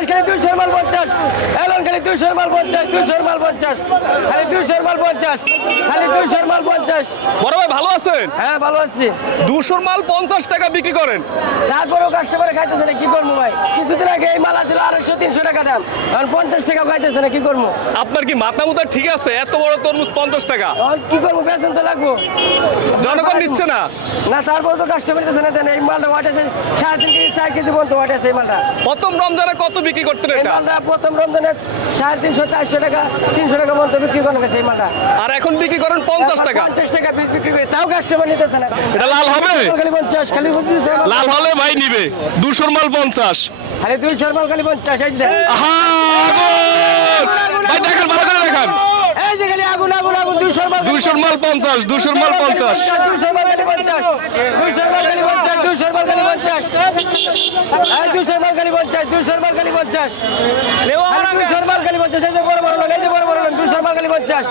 এখানে দুইশো মাল পঞ্চাশ খালি দুইশোর মাল পঞ্চাশ দুইশোর মাল পঞ্চাশ খালি দুইশোর মাল পঞ্চাশ খালি দুইশোর মাল পঞ্চাশ। বড় ভাই ভালো আছেন? হ্যাঁ ভালো আছি। দুশোর মাল পঞ্চাশ টাকা বিক্রি করেন। তারপরেও কাস্টমারে খাইতেছে না কি করব ভাই? কিছুদিন আগে এই মাল আছিল আড়াইশো তিনশো টাকা দাম। এখন পঞ্চাশ টাকা খাইতেছে না কি করব? আপনার কি মাথা মুথা ঠিক আছে? এত বড় তরমুজ পঞ্চাশ টাকা। এখন কি করব বেতন তো লাগবো। জনগণ নিচ্ছে না। না তারপরে তো কাস্টমার দিতেছে না দেন এই মালটা ওয়াটেছে সাড়ে তিন কেজি চার কেজি পর্যন্ত ওয়াটেছে এই মালটা। প্রথম রমজানে কত বিক্রি করতেন এটা? প্রথম রমজানে সাড়ে তিনশো চারশো টাকা তিনশো টাকা পর্যন্ত বিক্রি করেন গেছে এই মালটা। আর এখন বিক্রি করেন পঞ্চাশ টাকা। পঞ্চাশ টাকা পিস বিক্রি করে তাও কাস্টমার নিতেছে না। এটা লাল হবে? খালি পঞ্চাশ খালি লাল হলে ভাই নিবে। দুশোর মাল পঞ্চাশ। খালি দুইশো মাল খালি পঞ্চাশ এই! ভাই দেখেন ভালো করে দেখেন। এই যে খালি আগুন আগুন আগুন দুইশো মাল দুশোর মাল পঞ্চাশ। দুশোর মাল পঞ্চাশ। দুইশো মাল খালি পঞ্চাশ। দুইশো মাল খালি পঞ্চাশ আর দুশোর মালকালি পঞ্চাশ দুশোর মালকালি পঞ্চাশ দুশোর মালকালি পঞ্চাশ এই যে বড় বড় লোক এই যে বড় বড় লোক দুশোর মালকালি পঞ্চাশ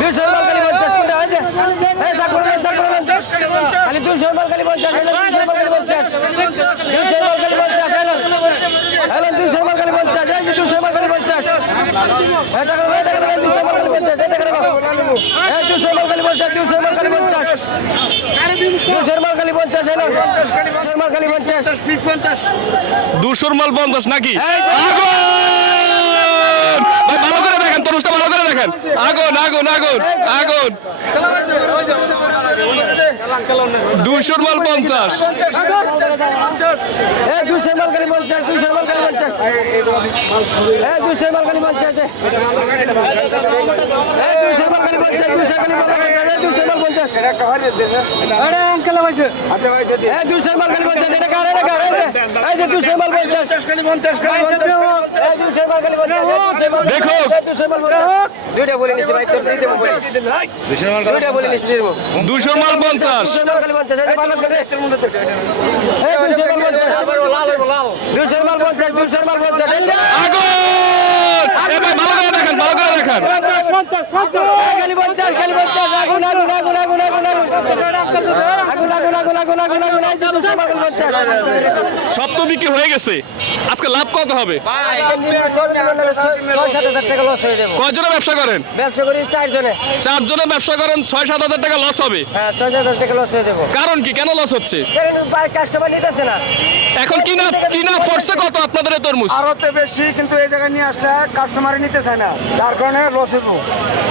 দুশোর মালকালি পঞ্চাশ কোনটা হয়েছে হ্যাঁ সাকুর সাকুর খালি দুশোর মালকালি পঞ্চাশ দুশোর মালকালি পঞ্চাশ দুশোর মালকালি পঞ্চাশ হ্যালো হ্যালো দুশোর মালকালি পঞ্চাশ এই যে দুশোর মালকালি পঞ্চাশ এটা করব এটা করব দুশোর মালকালি পঞ্চাশ এটা করব হ্যাঁ দুশোর মালকালি পঞ্চাশ দুশোর মালকালি পঞ্চাশ পঞ্চাশ এলো দুইশো মাল খালি পঞ্চাশ। পিস পঞ্চাশ দুশোর মাল পঞ্চাশ নাকি? ভাই ভালো করে দেখেন তরমুজটা ভালো করে দেখেন। আগুন আগুন আগুন আগুন। দুশোর মাল পঞ্চাশ। দুইশো মাল খালি পঞ্চাশ দুইশো মাল খালি পঞ্চাশ। দুইশো মাল খালি পঞ্চাশ দুইশো মাল খালি পঞ্চাশ দুইশো খালি পঞ্চাশ এই সেটা কাহারে দেশে আরে আঙ্কেল ভাইছে আতে ভাইছে দে এই দুশো মাল খালি বলছে এটা কারে রে কারে এই যে দুশো মাল বলছে 50 খালি 50 খালি এই দুশো মাল খালি বলছে দেখো দুশো মাল বলছে দুইটা বলে নিছি ভাই তোর দিতে বলে দুশো মাল দুইটা বলে নিছি দেব দুশো মাল 50 দুশো মাল খালি 50 এই মাল করে এই দুশো মাল বলছে লাল লাল দুশো মাল বলছে দুশো মাল বলছে আগুন এ ভাই ভালো করে দেখেন ভালো করে দেখেন খালি পঞ্চাশ খালি পঞ্চাশ। আগুন আগুন আগুন আগুন আগুন আগুন। আগুন আগুন আগুন আগুন আগুন আগুন। এই যে দুশো মাল পঞ্চাশ সব তো বিক্রি হয়ে গেছে। আজকে লাভ কত হবে? হয়ে কয়জনে ব্যবসা করেন? ব্যবসা করি চারজনে চারজনে ব্যবসা করেন ছয় সাত হাজার টাকা লস হবে। হ্যাঁ ছয় হাজার টাকা লস হয়ে যাব কারণ কি? কেন লস হচ্ছে? কাস্টমার নিতেছে না এখন কিনা কিনা পড়ছে কত আপনাদের তরমুজ? আরতে বেশি কিন্তু এই জায়গায় নিয়ে আসলে কাস্টমার নিতে চায় না। যার কারণে লস হইব।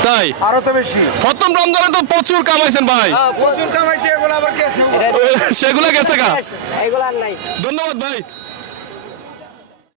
তাই? আরতে বেশি। প্রথম রমজানে তো প্রচুর কামাইছেন ভাই। প্রচুর কামাইছে এগুলো আবার কেসে সেগুলো গেছে কা এগুলো আর নাই। ধন্যবাদ ভাই।